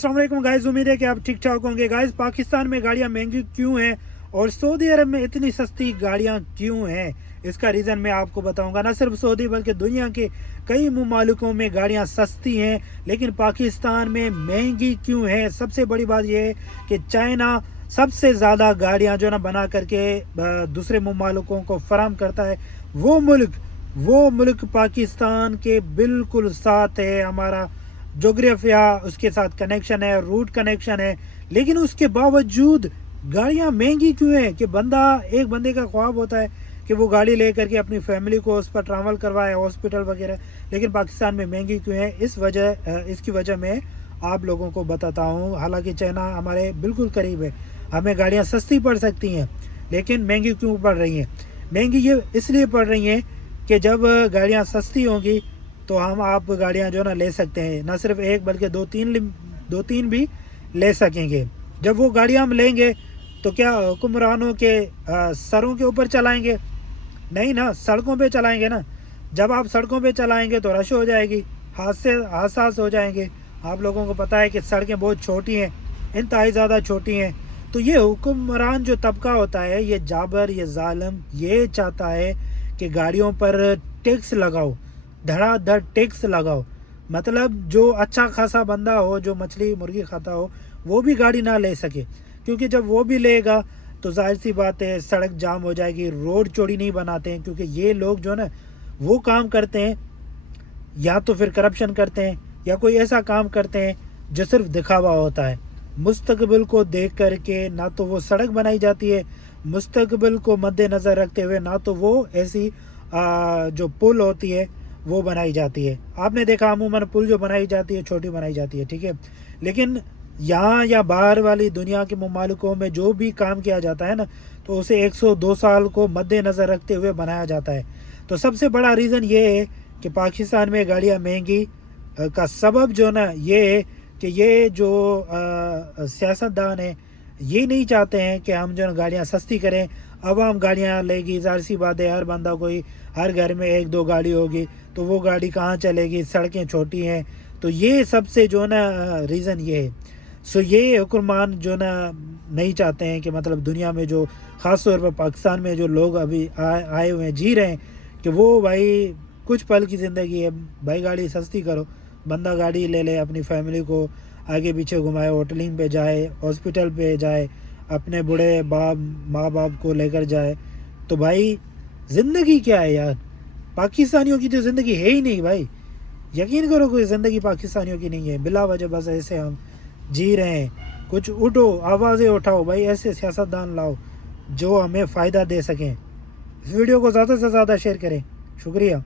अस्सलाम वालेकुम गाइस, उम्मीद है कि आप ठीक ठाक होंगे। गाइस, पाकिस्तान में गाड़ियां महंगी क्यों हैं और सऊदी अरब में इतनी सस्ती गाड़ियां क्यों हैं, इसका रीज़न मैं आपको बताऊंगा। न सिर्फ सऊदी बल्कि दुनिया के कई मुमालिकों में गाड़ियां सस्ती हैं, लेकिन पाकिस्तान में महंगी क्यों हैं। सबसे बड़ी बात यह है कि चाइना सबसे ज़्यादा गाड़ियां जो ना बना करके दूसरे मुमालिकों को फराहम करता है। वो मुल्क पाकिस्तान के बिल्कुल साथ है। हमारा जोग्राफिया उसके साथ कनेक्शन है, रूट कनेक्शन है, लेकिन उसके बावजूद गाड़ियां महंगी क्यों है कि एक बंदे का ख्वाब होता है कि वो गाड़ी ले करके अपनी फैमिली को उस पर ट्रैवल करवाए, हॉस्पिटल वगैरह। लेकिन पाकिस्तान में महंगी क्यों है, इसकी वजह मैं आप लोगों को बताता हूँ। हालांकि चाइना हमारे बिल्कुल करीब है, हमें गाड़ियाँ सस्ती पड़ सकती हैं, लेकिन महंगी क्यों पड़ रही हैं। महंगी ये इसलिए पड़ रही हैं कि जब गाड़ियाँ सस्ती होंगी तो आप गाड़ियाँ जो ना ले सकते हैं, ना सिर्फ एक बल्कि दो तीन भी ले सकेंगे। जब वो गाड़ियाँ हम लेंगे तो क्या हुक्मरानों के सरों के ऊपर चलाएंगे? नहीं ना, सड़कों पे चलाएंगे ना। जब आप सड़कों पे चलाएंगे तो रश हो जाएगी, हादसा हो जाएंगे। आप लोगों को पता है कि सड़कें बहुत छोटी हैं, इंतहाई ज़्यादा छोटी हैं। तो ये हुक्मरान जो तबका होता है, ये जाबर, ये जालिम, ये चाहता है कि गाड़ियों पर टैक्स लगाओ, धड़ाधड़ टैक्स लगाओ। मतलब जो अच्छा खासा बंदा हो, जो मछली मुर्गी खाता हो, वो भी गाड़ी ना ले सके, क्योंकि जब वो भी लेगा तो जाहिर सी बात है सड़क जाम हो जाएगी। रोड चौड़ी नहीं बनाते हैं, क्योंकि ये लोग जो ना वो काम करते हैं, या तो फिर करप्शन करते हैं या कोई ऐसा काम करते हैं जो सिर्फ दिखावा होता है। मुस्तकबिल को देख करके ना तो वो सड़क बनाई जाती है, मुस्तकबिल को मद्देनज़र रखते हुए ना तो वो ऐसी जो पुल होती है वो बनाई जाती है। आपने देखा अमूमन पुल जो बनाई जाती है छोटी बनाई जाती है, ठीक है। लेकिन यहाँ या बाहर वाली दुनिया के मुमालिकों में जो भी काम किया जाता है ना, तो उसे 102 साल को मद्देनज़र रखते हुए बनाया जाता है। तो सबसे बड़ा रीज़न ये है कि पाकिस्तान में गाड़ियाँ महंगी का सबब जो ना ये है कि ये जो सियासतदान है, ये नहीं चाहते हैं कि हम जो ना गाड़ियाँ सस्ती करें। आवाम गाड़ियाँ लेगी, ज़ाहिर सी बात है, हर बंदा कोई हर घर में एक दो गाड़ी होगी, तो वो गाड़ी कहाँ चलेगी, सड़कें छोटी हैं। तो ये सबसे जो ना रीज़न ये है। सो ये हुक्मरान जो ना नहीं चाहते हैं कि मतलब दुनिया में जो ख़ास तौर पर पाकिस्तान में जो लोग अभी आए हुए हैं, जी रहे हैं, कि वो भाई कुछ पल की ज़िंदगी है, भाई गाड़ी सस्ती करो। बंदा गाड़ी ले ले, अपनी फैमिली को आगे पीछे घुमाए, होटलिंग पे जाए, हॉस्पिटल पे जाए, अपने बूढ़े माँ बाप को लेकर जाए। तो भाई ज़िंदगी क्या है यार, पाकिस्तानियों की तो ज़िंदगी है ही नहीं भाई। यकीन करो, कोई ज़िंदगी पाकिस्तानियों की नहीं है। बिला वजह बस ऐसे हम जी रहे हैं। कुछ उठो, आवाज़ें उठाओ भाई, ऐसे सियासतदान लाओ जो हमें फ़ायदा दे सकें। इस वीडियो को ज़्यादा से ज़्यादा शेयर करें। शुक्रिया।